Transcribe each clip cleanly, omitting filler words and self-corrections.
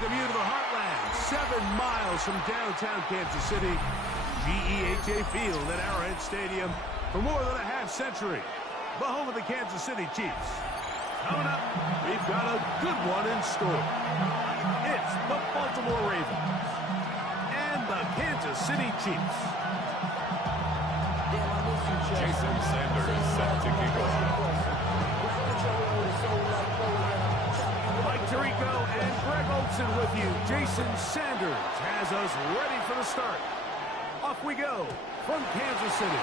welcome you to the Heartland, 7 miles from downtown Kansas City. GEHA Field at Arrowhead Stadium for more than a half-century. The home of the Kansas City Chiefs. Coming up, we've got a good one in store. It's the Baltimore Ravens and the Kansas City Chiefs. Jason Sanders set to kick off. Mike Tirico and Greg Olsen with you. Jason Sanders has us ready for the start. Off we go from Kansas City.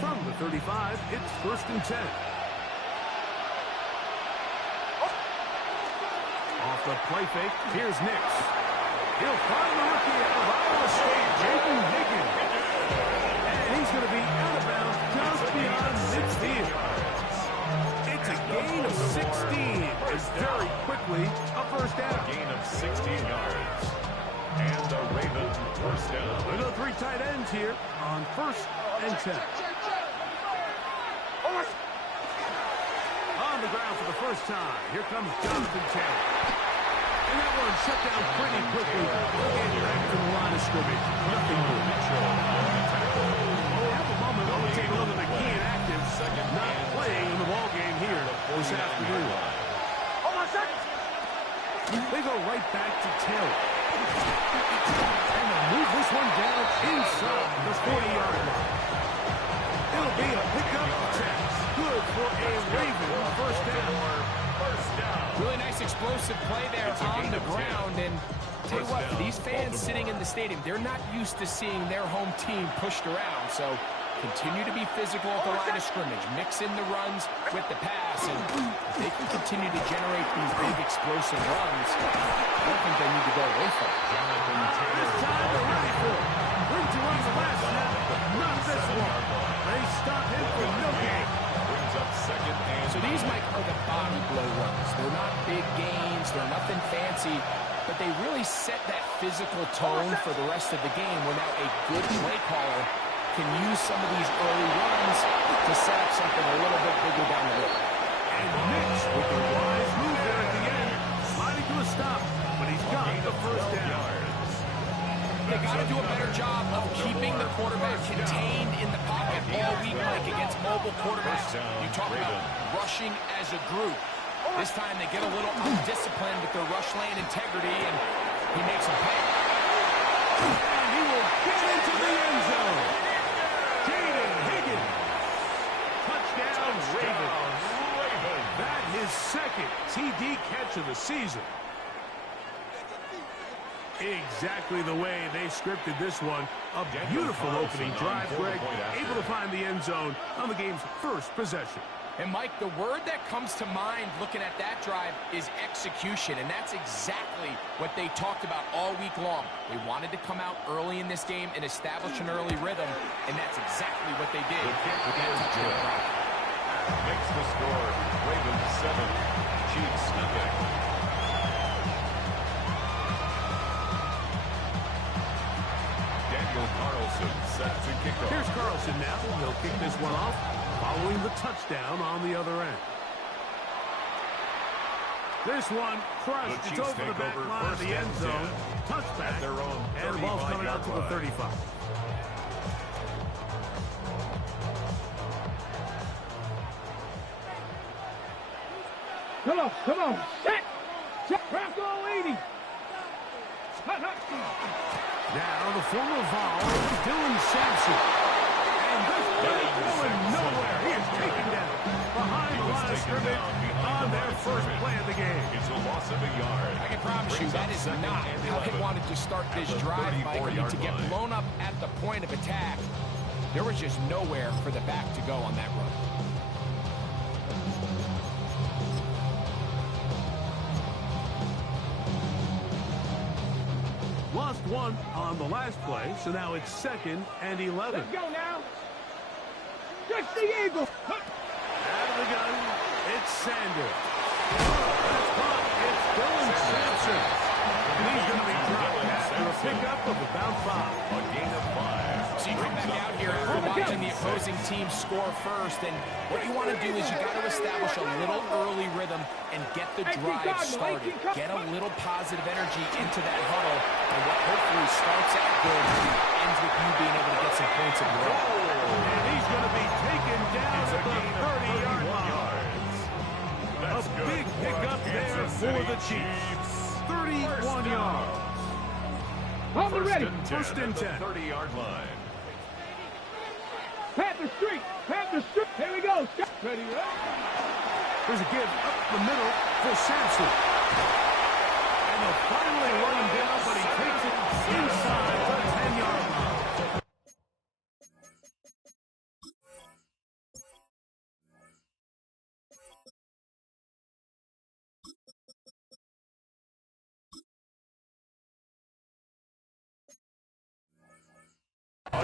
From the 35, it's 1st and 10. Off the play fake, here's Nix. He'll find the rookie out of Iowa State, Jaden Higgins. And he's going to be out of bounds just beyond midfield. It's a gain of 16. It's very quickly a first down. Gain of 16 yards. And the Ravens first down. We've got 3 tight ends here on 1st and 10. On the ground for the first time, here comes Jonathan Taylor. And that one shut down pretty quickly. And back to the line of scrimmage. Nothing more. Well, we have a moment. We'll take a look at the key inactives not playing in the ball game here this afternoon. They go right back to Taylor. And they'll move this one down inside the 40-yard line. It'll be a pickup catch. Good for a Raven first down. Really nice explosive play there on the ground. And tell you what, for these fans sitting in the stadium, they're not used to seeing their home team pushed around. So continue to be physical at the line of scrimmage. Mix in the runs with the pass. And if they can continue to generate these big explosive runs, I don't think they need to go away from it. This time they're ready for it. Bring to run the last snap, but not this one. They stop him for no gain. Brings up 2nd and So these, Mike, are the body blow runs. They're not big gains. They're nothing fancy. But they really set that physical tone for the rest of the game where now a good play caller can use some of these early runs to set up something a little bit bigger down the road. And Nix with the wise move there at the end. Sliding to a stop, but he's got the first down. They got to do a better job of keeping the quarterback contained in the pocket all week, Mike, against mobile quarterbacks. You talk about rushing as a group. This time they get a little undisciplined with their rush lane integrity, and he makes a pay. And he will get into the end zone. Jaden Higgins. Touchdown, Ravens. That his 2nd TD catch of the season. Exactly the way they scripted this one. A beautiful opening drive, Greg. Able to find the end zone on the game's first possession. And, Mike, the word that comes to mind looking at that drive is execution, and that's exactly what they talked about all week long. They wanted to come out early in this game and establish an early rhythm, and that's exactly what they did with that touchdown drive. Makes the score. Ravens 7, Chiefs nothing. Daniel Carlson set to kick off. Here's Carlson now. He'll kick this one off following the touchdown on the other end. This one crushed. It's over the back line of the end zone. Touchback. And the ball's coming out to the 35. Come on. Set. Bronco 80. Now the former Vol, Dylan Sampson. And this guy going nowhere. He is taken down behind the line of scrimmage on their first play of the game. It's a loss of a yard. I can promise you that is not how they wanted to start this drive, Mike. I mean, to get blown up at the point of attack, there was just nowhere for the back to go on that run. Lost one on the last play, so now it's 2nd and 11. Let's go now. Just the Eagles. Out of the gun, it's Sanders. That's caught. It's Dylan Sampson. And he's going to be dropped after a pickup of about 5. A gain of 5. So you come back out here after watching the opposing team score first, and what you want to do is you got to establish a little early rhythm and get the drive started. Get a little positive energy into that huddle, and what hopefully starts out good ends with you being able to get some points of your own. And he's going to be taken down at the 30-yard line. A big pickup there for the Chiefs. 31 yards. Hold it ready. First and 10. 30-yard line. Panther Street. Panther Street. Here we go. Ready, right? There's a give up the middle for Sampson. And they'll finally run him down, but he takes it inside the 10-yard line. It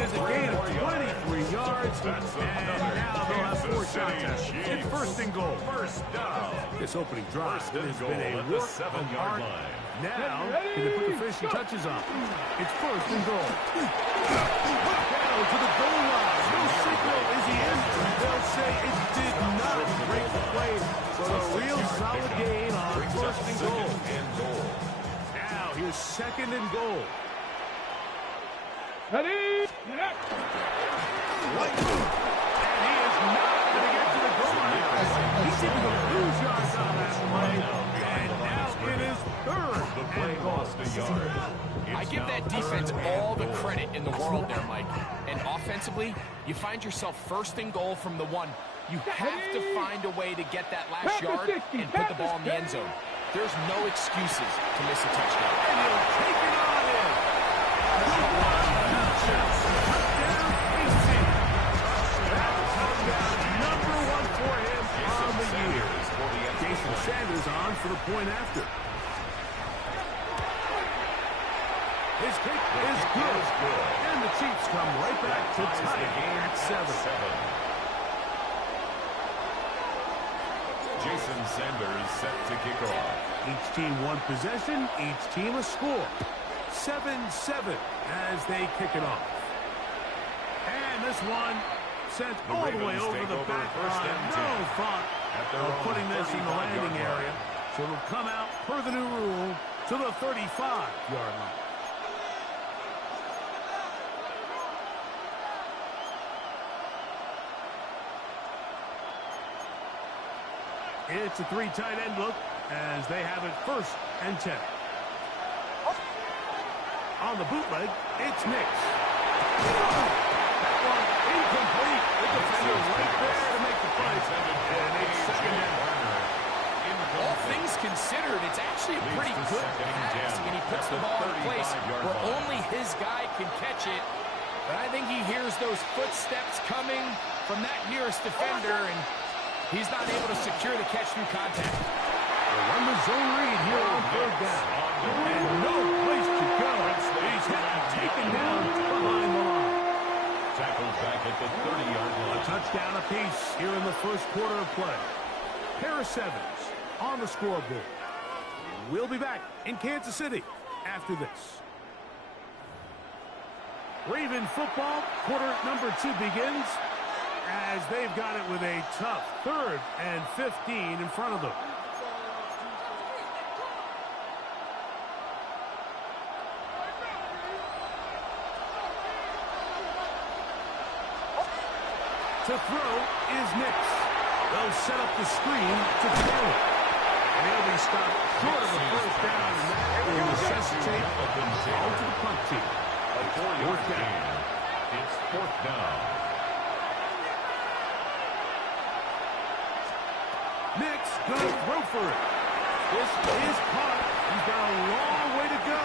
is a gain of 23 yards, and now they'll have 4 shots at it. It's first and goal. First down. This opening drive First and has goal been a at the work 7-yard of art. line. Now, can they put the finishing touches on? It's first and goal. Down to the goal line. No signal. Is he in? They'll say it did not break the play, but a real solid gain on first and goal. Now, here's second and goal. Ready? And he is not going to get to the goal line. He's even going to lose yards on that play. And now it is third and goal. Lost a yard. I give that defense all the credit in the world there, Mike. And offensively, you find yourself first and goal from the 1. You have to find a way to get that last yard and put the ball in the end zone. There's no excuses to miss a touchdown. And he'll take it on in. Touchdown, AC. That touchdown, number 1 for him on the year. Jason Sanders on for the point after. His kick is good. And the Chiefs come right back to tie the game at 7. Jason Sanders set to kick off. Each team 1 possession, each team a score. 7-7 as they kick it off. And this one sent all the way over the back line. No thought of putting this in the landing area. So it'll come out per the new rule to the 35-yard line. It's a 3 tight end look as they have it first and 10. On the bootleg, it's Nix. That one incomplete. The defender right there to make the play. And it's second down. All things considered, it's actually a pretty good pass. And he puts the ball in a place where only his guy can catch it. But I think he hears those footsteps coming from that nearest defender, and he's not able to secure the catch through contact. They'll run the zone read here on third down. And no place to go. He's hit and taken down behind the line. Tackled back at the 30-yard line. A touchdown apiece here in the first quarter of play. Pair of 7s on the scoreboard. We'll be back in Kansas City after this. Raven football, quarter number 2 begins as they've got it with a tough 3rd and 15 in front of them. To throw is Nix. They'll set up the screen to Taylor. And he'll be stopped short of the first down, and that will necessitate a ball to the punt team. A 4-yard gain. It's 4th down. Nix gonna throw for it. This is caught. He's got a long way to go.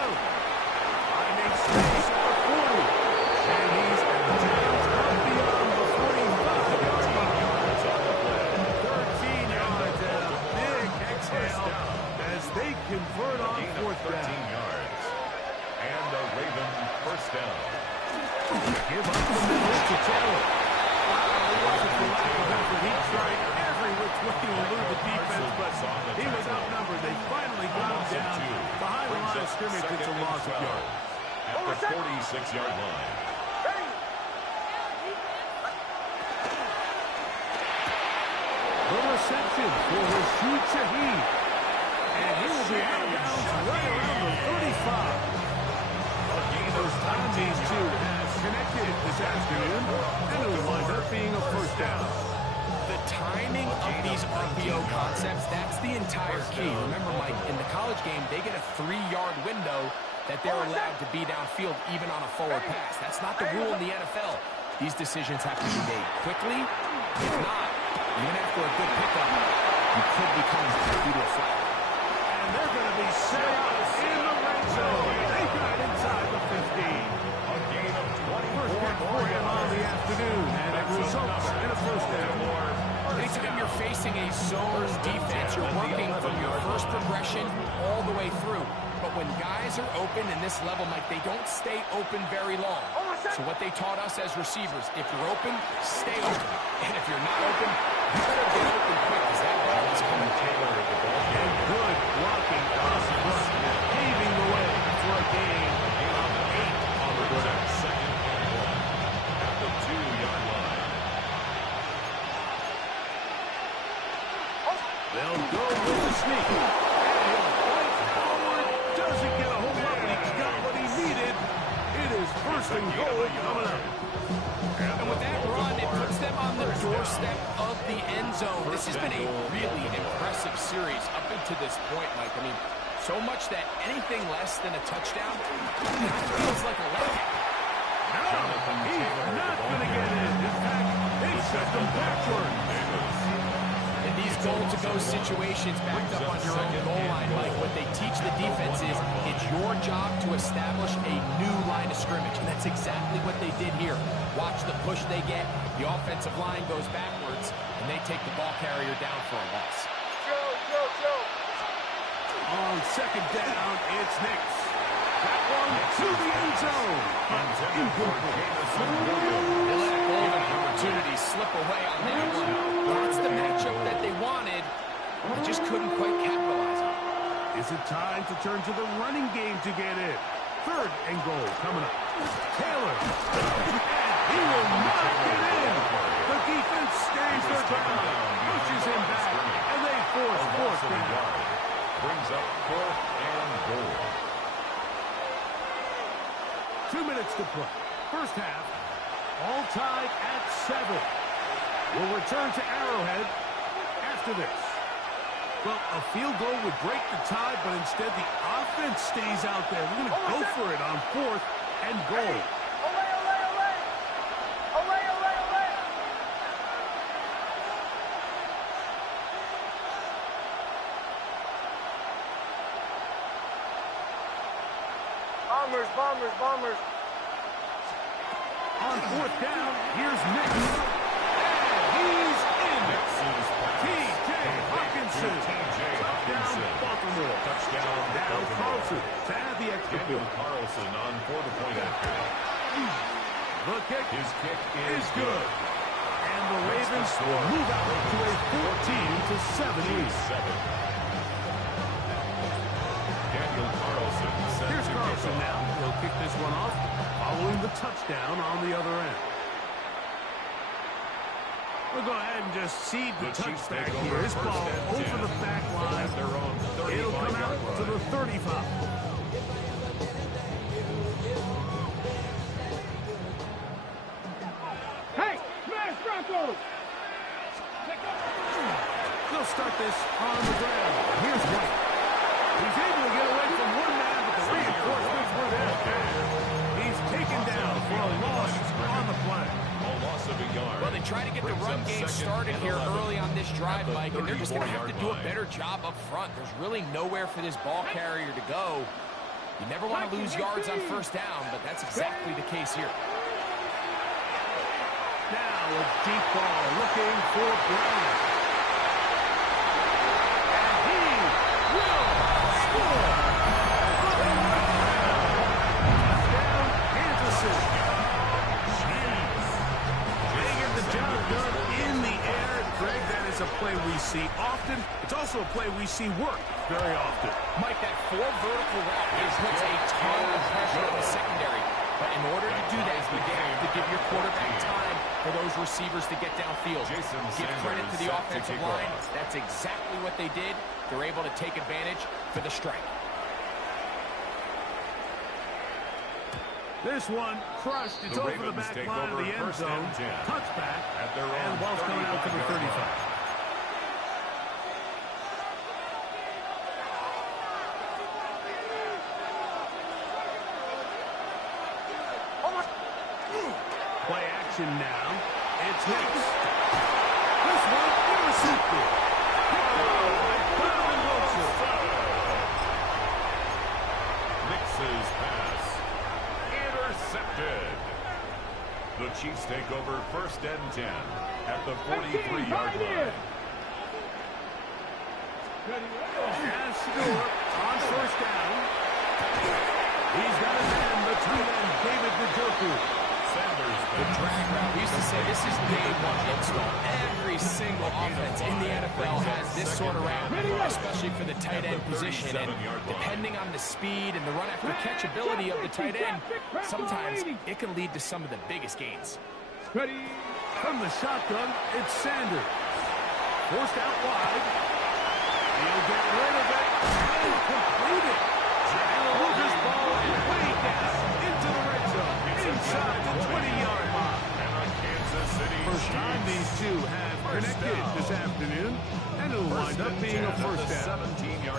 Finding space at the 40. And he's out of bounds up beyond the 45-yard line. 13 yards and a big exhale as they convert on 4th down. 13 yards. And a Raven first down. Give up the middle to Taylor. It wasn't for lack of effort. He tried every wondering which way to elude the defense, but he was outnumbered. They finally got him down behind the line of scrimmage. It's a loss of yards. At the 46-yard line. The reception for Rashid Shaheed. And he will be out of bounds right around the 35. First time these two have connected this afternoon, and it will wind up being a first down. The timing of these RPO concepts, that's the entire key. Remember, Mike, in the college game, they get a 3-yard window that they're allowed to be downfield even on a forward pass. That's not the rule in the NFL. These decisions have to be made quickly. If not, even after a good pickup, you could become due to a flag. And they're going to be set up in the red zone. They got inside the 15. A gain of 24 First down for him on the afternoon, and it results in a first down. Anytime you're facing a zone defense, you're working from your first progression all the way through. But when guys are open in this level, Mike, they don't stay open very long. So what they taught us as receivers, if you're open, stay open. And if you're not open, you better get open quick because that ball is coming. Taylor at the ball. And good blocking off the front, paving the way for a gain of 8 on the ground. Second and 1 at the 2-yard line. They'll go with the sneak. And he'll fight forward. Doesn't get a whole lot, but he's got what he needed. It is first and goal coming up. And with that run, it puts them on the doorstep of the end zone. This has been a really impressive series up until this point, Mike. I mean, so much that anything less than a touchdown feels like a letdown. No, he's not going to get in. In fact, they sent him backward. In these goal-to-go situations, backed up on your own goal line, Mike, what they teach the defense is it's your job to establish a new line of scrimmage, and that's exactly what they did here. Watch the push they get. The offensive line goes backwards, and they take the ball carrier down for a loss. On second down, it's Nix. That one to the end zone. They let a golden opportunity slip away on that one. That's the matchup that they wanted. They just couldn't quite capitalize on it. Is it time to turn to the running game to get in? Third and goal coming up. Taylor. And he will not get in. The defense stays their ground. Pushes him back. And they force fourth down. Brings up 4th and goal. 2 minutes to play. First half, all tied at 7. We'll return to Arrowhead after this. Well, a field goal would break the tie, but instead the offense stays out there. We're going to go for it on 4th and goal. Bombers. On 4th down, here's Nix. And he's in. T.J. Hockenson. Touchdown, Baltimore. Touchdown, Now Carlson to add the extra Daniel point. Carlson on for the point after. The kick His kick is good. And the Ravens will move out to a 14-7 lead. Daniel Carlson. Here's Carlson now. He'll kick this one off, following the touchdown on the other end. We'll go ahead and just seed the touchback here. This ball over the back line. It'll come out to the 35. Hey, smash Broncos! They'll start this on the ground. Here's White. He's able to get away from one man, but the reinforcements were there. He's taken down for a loss on the play. Well, they try to get the run game started here early on this drive, Mike, and they're just going to have to do a better job up front. There's really nowhere for this ball carrier to go. You never want to lose yards on first down, but that's exactly the case here. Now a deep ball looking for Brown. And he will score. Touchdown, Kansas City. They get the job done in the air. Greg, that is a play we see often. It's also a play we see work very often. Mike, that 4 vertical route, it puts a ton of pressure on the secondary. But in order to do that, you have to give your quarterback time for those receivers to get downfield. Give credit to the offensive line. That's exactly what they did. They're able to take advantage for the strike. This one crushed. It's over the back line of the end zone. Touchback. And the ball's coming out to the 35. Play action now. It's Hicks. This one intercepted. Donovan Wilson. Mixes pass. Intercepted. The Chiefs take over 1st and 10 at the 43-yard line. And Stewart on 1st down. He's got his man between them, David Njoku. The drag route, we used to say this is day one install. Every single offense in the NFL has this sort of route, especially for the tight end position. And depending on the speed and the run after catch ability of the tight end, sometimes it can lead to some of the biggest gains. From the shotgun, it's Sanders. Forced out wide. He'll get rid of it and complete it. And he'll move his ball way down into the red zone. Inside the 20-yard line. First time these two have connected this afternoon, and it'll wind up being a first down.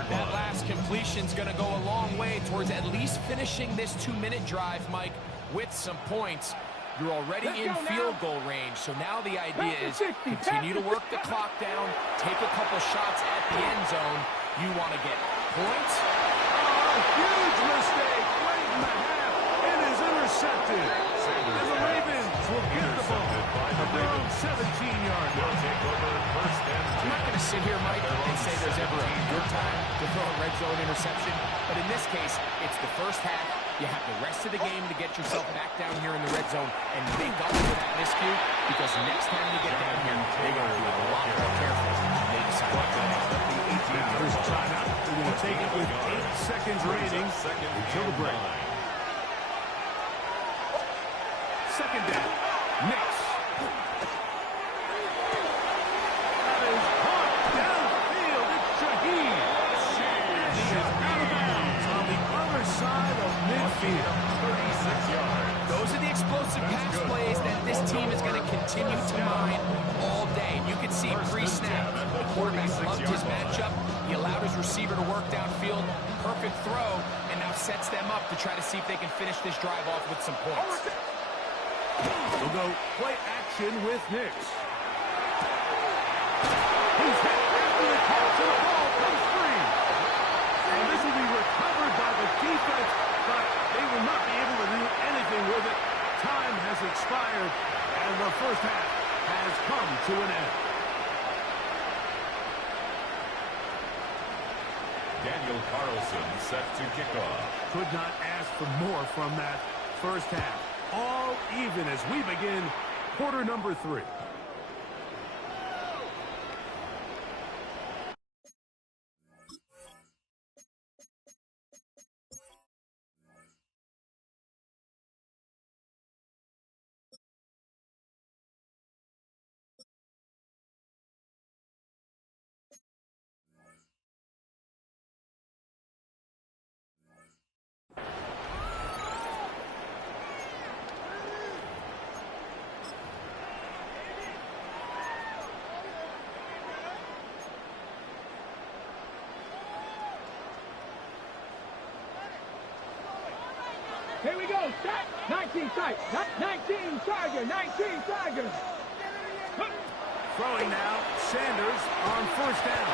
That last completion's going to go a long way towards at least finishing this 2-minute drive, Mike, with some points. You're already in field goal range, so now the idea is continue to work the clock down, take a couple shots at the end zone. You want to get points. Oh, huge mistake late in the half. It is intercepted. And the Ravens will get the ball at their own 17-yard line. I'm not going to sit here, Mike, and say there's ever a good time to throw a red zone interception, but in this case, it's the first half. You have the rest of the game to get yourself back down here in the red zone and make up for that miscue, because next time you get down here, they're going to be a lot more careful when they decide what to do. There's a timeout. We're going to take it with 8 seconds remaining until the break. Second down. Knicks. That is caught downfield. It's Shaheed. And he is out of bounds on the other side of midfield. 36 yards. Those are the explosive pass plays that this team is going to continue to mine all day. You can see pre-snap, the quarterback loved his matchup. He allowed his receiver to work downfield. Perfect throw, and now sets them up to try to see if they can finish this drive off with some points. We'll go play action with Knicks. He's hit after the catch, and the ball comes free. And this will be recovered by the defense, but they will not be able to do anything with it. Time has expired, and the first half has come to an end. Daniel Carlson set to kick off. Could not ask for more from that first half. All even as we begin quarter number 3. Here we go. Stop. 19 sight. 19 Tiger. 19 Tiger. Throwing now. Sanders on first down.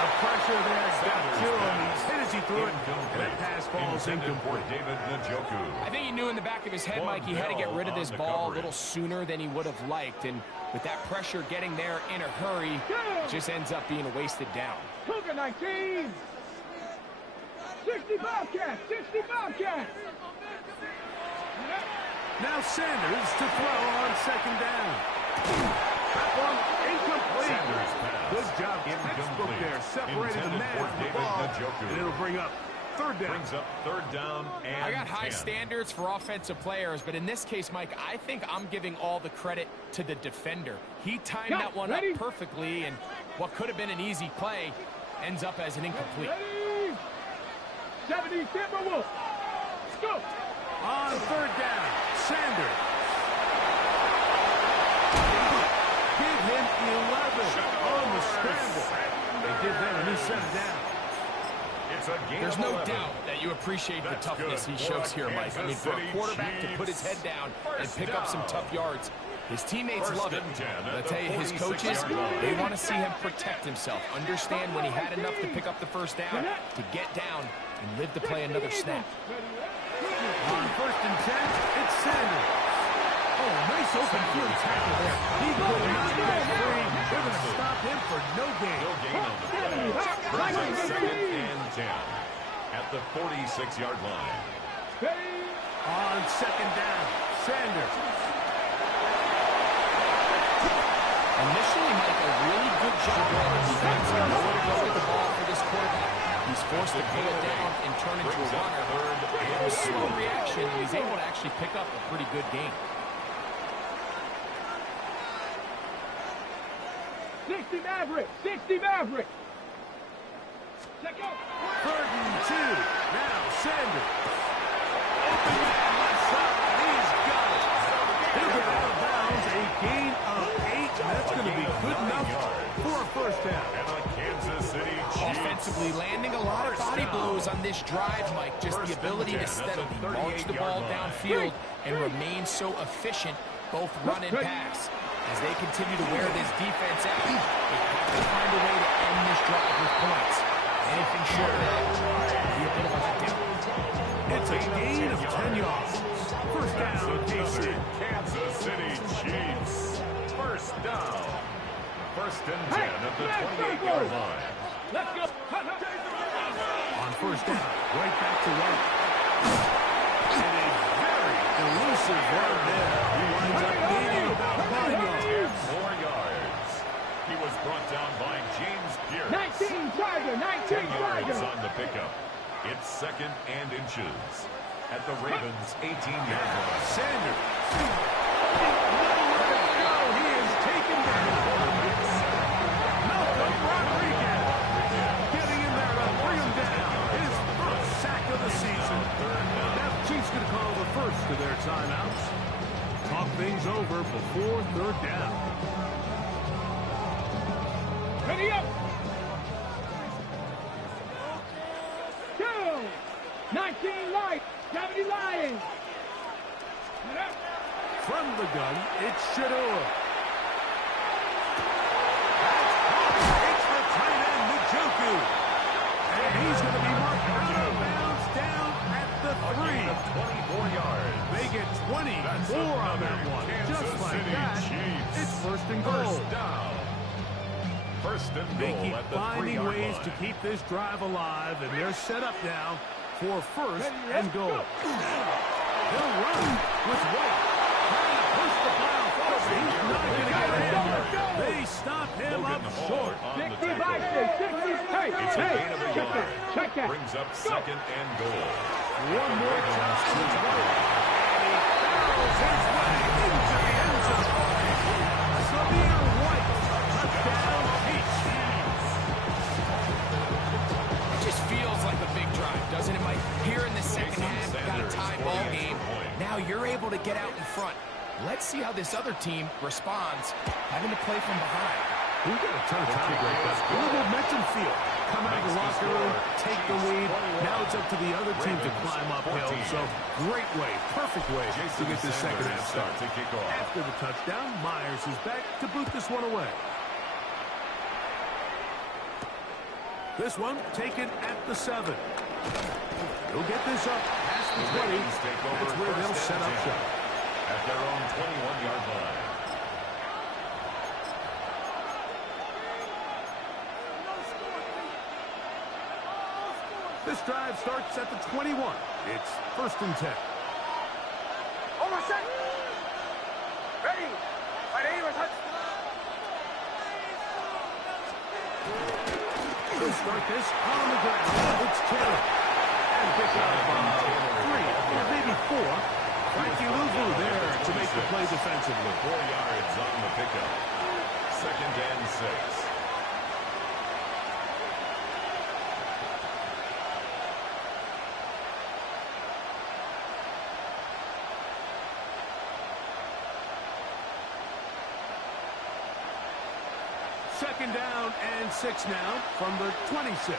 The pressure there got to him. He's hit as he threw it. And that pass falls incomplete. David Njoku. I think he knew in the back of his head, Mike, he had to get rid of this ball a little sooner than he would have liked. And with that pressure getting there in a hurry, it just ends up being a wasted down. Cougar 19. 60 Bobcat. 60 Bobcat. Now Sanders to throw on second down. That one incomplete. Sanders pass. Good job, textbook there, separating the man from the ball, and it'll bring up third down. Brings up third down and I got high 10. standards for offensive players, but in this case, Mike, I think I'm giving all the credit to the defender. He timed that one up perfectly, and what could have been an easy play ends up as an incomplete. Ready? 70 Timberwolves. Let's go. On third down, Sanders. Give him 11 on the scramble. They did that, and he set it down. It's a game There's of no 11. doubt that you appreciate the That's toughness good he for shows here, Mike. I mean, for a Kansas quarterback City to put his head down and First pick up some down. tough yards, his teammates First love it. and 10 But I at tell you, the his 46 coaches, yard line. they want to see him protect himself, understand when he had enough to pick up the first down, to get down and live to play another snap. On first and 10, it's Sanders. Oh, nice open field tackle there. He could not get free. They're going to stop him for no gain. No gain on the play. Brings up second and 10 at the 46-yard line. On second down, Sanders. Initially, Mike, a really good job on the defense. Nowhere to go with the ball for this quarterback. He's forced to pull it down and turn into a runner. A slow reaction, and he's able to actually pick up a pretty good game. 60 Maverick. 60 Maverick. Check out. Third and 2. Now Sanders. Open man left side. He's got it. He'll get out of bounds. A gain of 8. That's going to be good enough for a first down. And the Kansas City Chiefs. Offensively landing a lot of body blows on this drive, Mike. Just the ability to steadily march the ball downfield and remain so efficient, both run and pass. As they continue to wear this defense out, they have to find a way to end this drive with points. Anything short of that would be a bit of a letdown. It's a gain of 10 yards. First down, KC. Kansas City Chiefs. First down. First and 10 at the 28-yard line. Let's go. On first down, right back to right. And a very elusive run there. He winds up gaining about 9 yards. 4 yards. He was brought down by James Pierce. 19 Tiger. 10 19 yards Tiger. on the pickup. It's second and inches at the Ravens' 18-yard line. Sanders. Nowhere to go. He is taken down. Malcolm Rodriguez getting in there to bring him down. His first sack of the season. That Chiefs going to call the first of their timeouts. Talk things over before third down. Ready up. 2. 19 Light. 70 Lions. From the gun, it's Shador. It's the tight end, Njoku. And he's going to be marked out of bounds down at the 3. 24 yards. They get 24 on that one. Just like that, it's first and goal. First down. First and They goal keep at the finding 3-yard ways line. to keep this drive alive, and they're set up now for first and goal. He'll run with White. Trying to push the pile forward. He's not going to get in. They stop him up short. 60 Vikings. 60. Hey, It's a gain of a check yard. that. Check that. Brings up second and goal. One more chance to his right. And he barrels his way into the end zone. Samir White. Touchdown, Chiefs. It just feels like a big drive, doesn't it, Mike? Here in the second half, got a tie ball game. Now you're able to get out in front. Let's see how this other team responds, having to play from behind. We've got a ton of time break. A little momentum feel. Come out of the locker room, take the lead. Now it's up to the other team to climb uphill. So great way, perfect way to get this second half started. To kick off. After the touchdown, Myers is back to boot this one away. This one taken at the 7. He'll get this up past the 20. That's where they'll set up shop. At their own 21-yard line. This drive starts at the 21. It's first and 10. Over set. Ready. My name is He'll start this on the ground. It's Taylor. And pick up 3, or maybe 4. Frankie Louvu there to make the play defensively. 4 yards on the pickup. 2nd and 6. Second down and 6 now from the 26.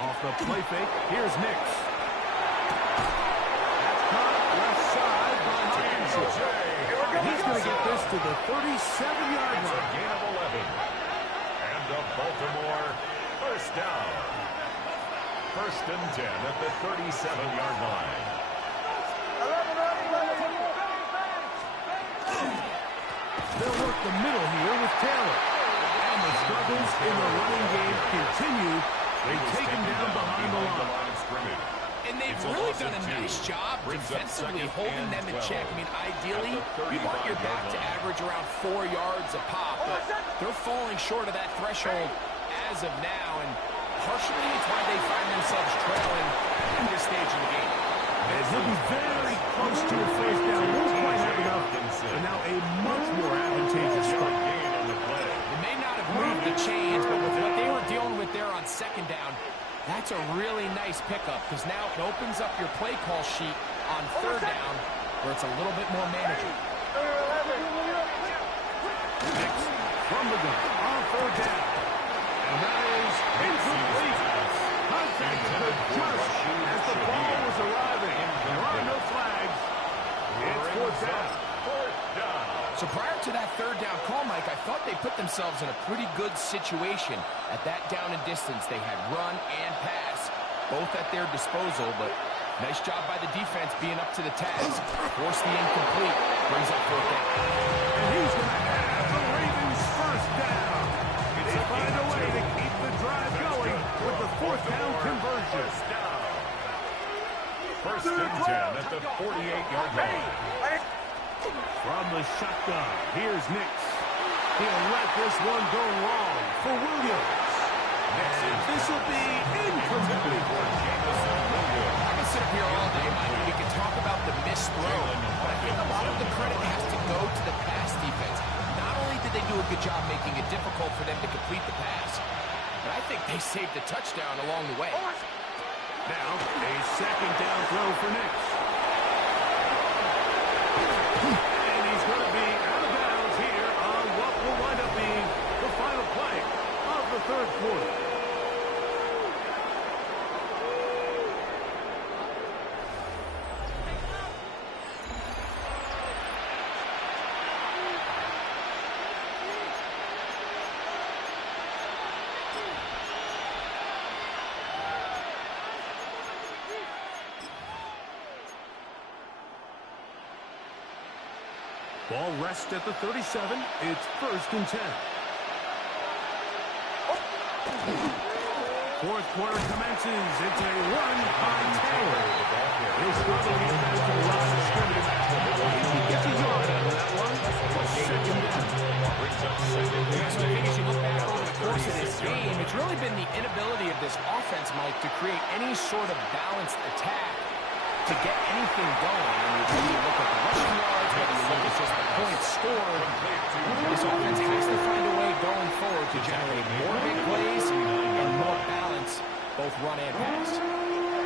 Off the play fake, here's Nix. That's caught left side by Hawkinson. He's going to get this to the 37-yard It's a line. gain of 11. And a Baltimore first down. 1st and 10 at the 37-yard line. They'll work the middle here with Taylor. And the struggles in the running game continue. They take him down behind the line. of scrimmage. And they've really done a nice job defensively holding them in check. I mean, ideally, you want your back to average around 4 yards a pop, but they're falling short of that threshold as of now, and partially it's why they find themselves trailing at this stage of the game. And he'll be very close to a first down. Won't quite have enough. And now a much more advantageous spot. Gain on the play. They may not have moved the chains, but with what they were dealing with there on 2nd down, that's a really nice pickup because now it opens up your play call sheet on 3rd down where it's a little bit more manageable. Next, from the gun, on 3rd down. And that is incomplete. Contact occurred just as the ball was arriving. There are no flags. It's 4th down. So prior to that 3rd down call, Mike, I thought they put themselves in a pretty good situation at that down and distance. They had run and pass, both at their disposal, but nice job by the defense being up to the task. Force the incomplete, brings up 4th down. And he's going to have the Ravens first down. They find a way to keep the drive going with the 4th down conversion. First and 10 at the 48-yard line. From the shotgun, here's Nix. He'll let this one go long for Williams. And this will be incomplete. I can sit up here all day, Mike, and we can talk about the missed throw, but I think a lot of the credit has to go to the pass defense. Not only did they do a good job making it difficult for them to complete the pass, but I think they saved the touchdown along the way. Now, a 2nd down throw for Nix. And he's going to be out of bounds here on what will wind up being the final play of the 3rd quarter. Ball rests at the 37. It's 1st and 10. 4th quarter commences. It's a run by Taylor. He'll struggle to get back to the line of scrimmage. He gets a yard out of that one. 2nd down. So I think as you look back over the course of this game, it's really been the inability of this offense, Mike, to create any sort of balanced attack to get anything going. I mean, whether you look at the rushing yards, whether you look at just the points scored, this offense has to find a way going forward to generate more big plays and more balance, both run and pass.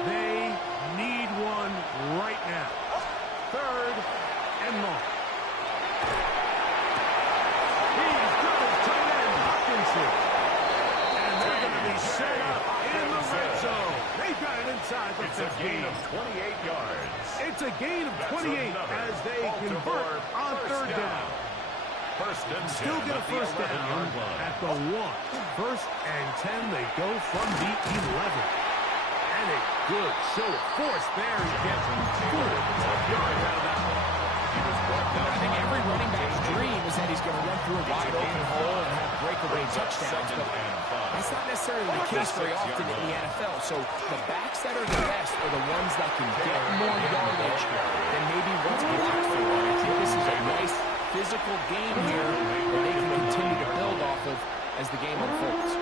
They need one right now. 3rd and long. He's got his tight end, Hawkinson. And they're going to be set up in the red zone. They've got it inside the 15. It's a gain of 28 yards. It's a gain of 28 as they convert on 3rd down. First and 10 Still get a first down at the 1. 1st and 10, they go from the 11. And a good show of force there. He gets 4 yards out of that one. I think every running back's dream is that he's going to run through a wide open hole and have breakaway touchdowns, but that's not necessarily the case very often in the NFL. So the backs that are the best are the ones that can get more yardage than maybe what's blocked for. I think this is a nice physical game here that they can continue to build off as the game unfolds.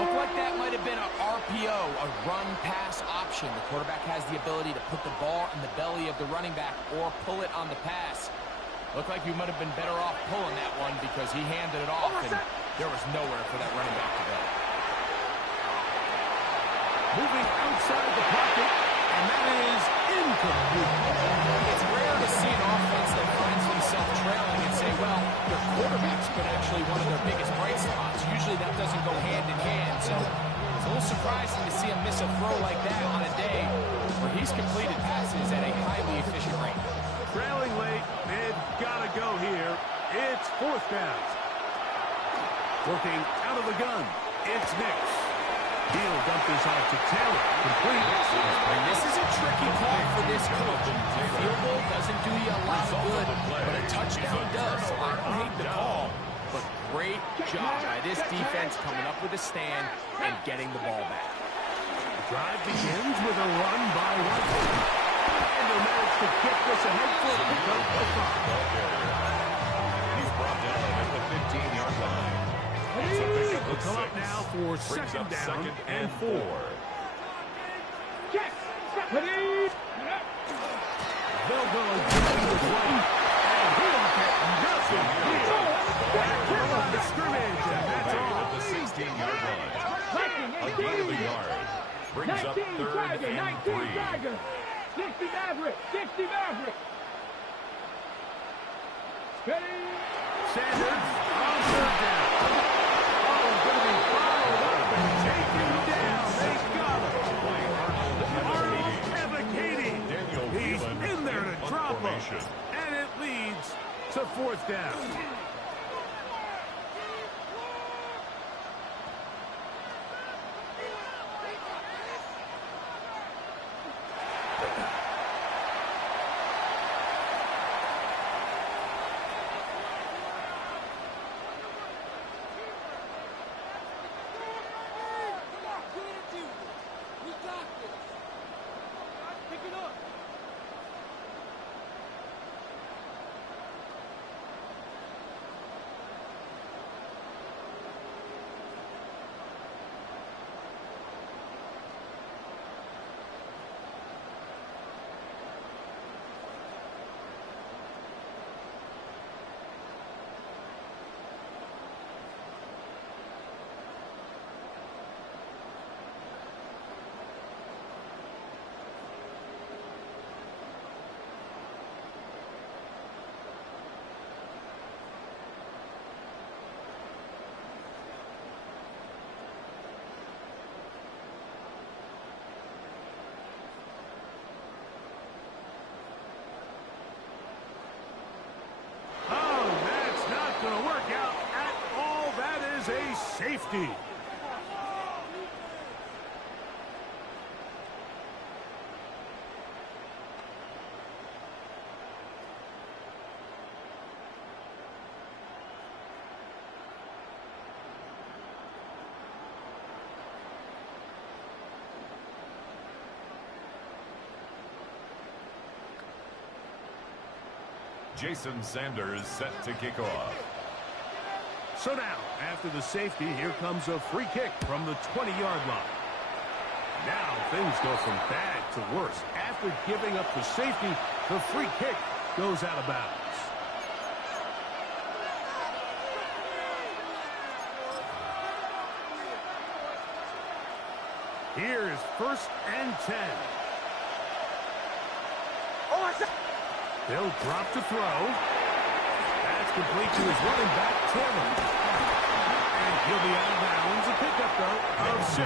Looked like that might have been a RPO, a run-pass option. The quarterback has the ability to put the ball in the belly of the running back or pull it on the pass. Looked like you might have been better off pulling that one because he handed it off, and there was nowhere for that running back to go. Moving outside the pocket, and that is incomplete. It's rare to see an offense that finds themselves trailing and say, well, their quarterback's been actually one of their biggest bright spots. Usually that doesn't go hand in hand, so it's a little surprising to see him miss a throw like that on a day where he's completed passes at a highly efficient rate. Trailing late, they've got to go here. It's fourth down. Working out of the gun, it's Nix. He'll dump this off to Taylor. Complete. And this is a tricky call for this coach. A field goal doesn't do you a lot of good, but a touchdown does. So I don't hate the call, but great job by this defense coming up with a stand and getting the ball back. The drive begins with a run by White. And they'll manage to get this ahead for a pickup of 5. He's brought down at the 15-yard line. It's a pickup Will of come 6. up now for second down second and 4. Check. Ready. They'll go again with White. And he'll get nothing here. Back to the line of scrimmage, and that's all. At the 16-yard line. A gain of a yard. Brings up 19 third Tiger, and 19 3. Tiger. 60 Maverick, 60 Maverick. Ready. Sanders on third down. Oh, going to be followed up and taken down. They got him. Arnold Ebiketie. He's in there to drop him. And it leads to fourth down. A safety. Jason Sanders set to kick off. So now, after the safety, here comes a free kick from the 20-yard line. Now things go from bad to worse. After giving up the safety, the free kick goes out of bounds. Here is first and 10. They'll drop to throw. That's complete to his running back, Taylor. And he'll be out of bounds. A pickup, though, of 6.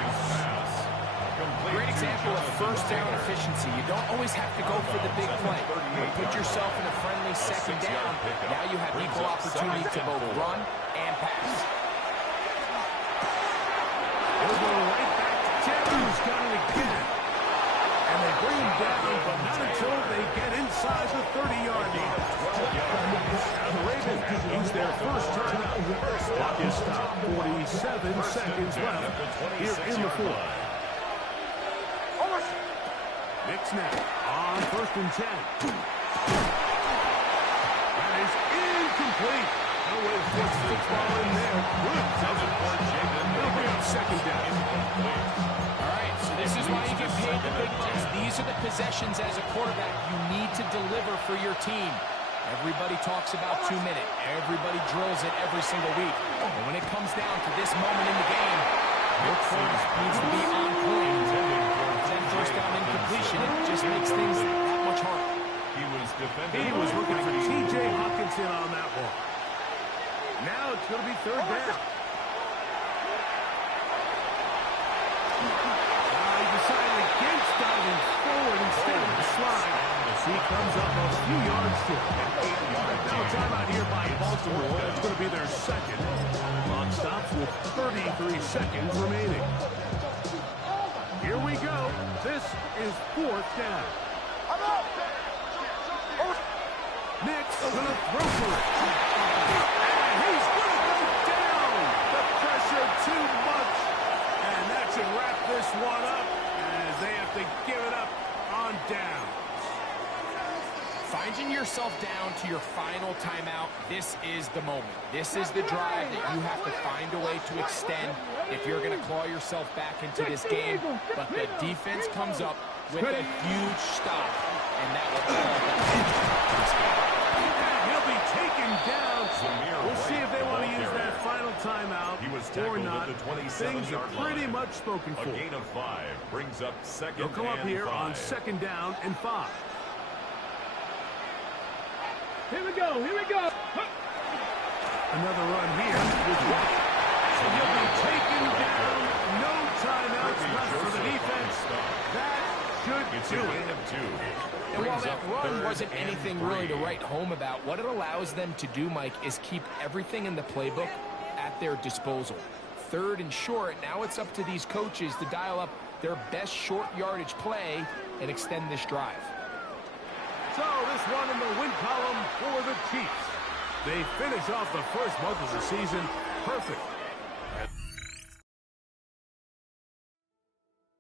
Great example of first down efficiency. You don't always have to go for the big play. You put yourself in a friendly second down. Now you have equal opportunity to both run and pass. They'll go right back to Taylor, who's got it again. And they bring him down, but not until they get inside the 30-yard line. The Ravens use their first turnout. Clock is stopped. 47 seconds left here in the fourth. Nix now on first and 10. That is incomplete. No way to force the football in there. Good. Doesn't work, Jaden. They'll bring up second down. All right, so this is why you get paid the big bucks. These are the possessions as a quarterback you need to deliver for your team. Everybody talks about 2 minutes. Everybody drills it every single week. But when it comes down to this moment in the game, your force needs to be on point. Then first down incompletion, it just makes things that much harder. He was looking for T.J. Hawkinson on that one. Now it's going to be third down. He decided against diving forward instead of the slide. He comes up a few yards short. Now a timeout here by Baltimore. It's going to be their second. Clock stops with 33 seconds remaining. Here we go. This is fourth down. Nick's going to throw for it. And he's going to go down. The pressure too much. And that should wrap this one up as they have to give it up on down. Finding yourself down to your final timeout, this is the moment. This is the drive that you have to find a way to extend if you're going to claw yourself back into this game. But the defense comes up with a huge stop, and that will call this game. He'll be taken down. We'll see if they want to use that final timeout or not. Things are pretty much spoken for. A gain of 5 brings up second They'll come up and here 5. on second down and 5. Here we go. Here we go. Another run here with White. And he'll be taken down. No timeouts left for the defense. That should do it. And while that run wasn't anything really to write home about, what it allows them to do, Mike, is keep everything in the playbook at their disposal. Third and short, now it's up to these coaches to dial up their best short yardage play and extend this drive. So this one in the win column for the Chiefs. They finish off the first month of the season perfect.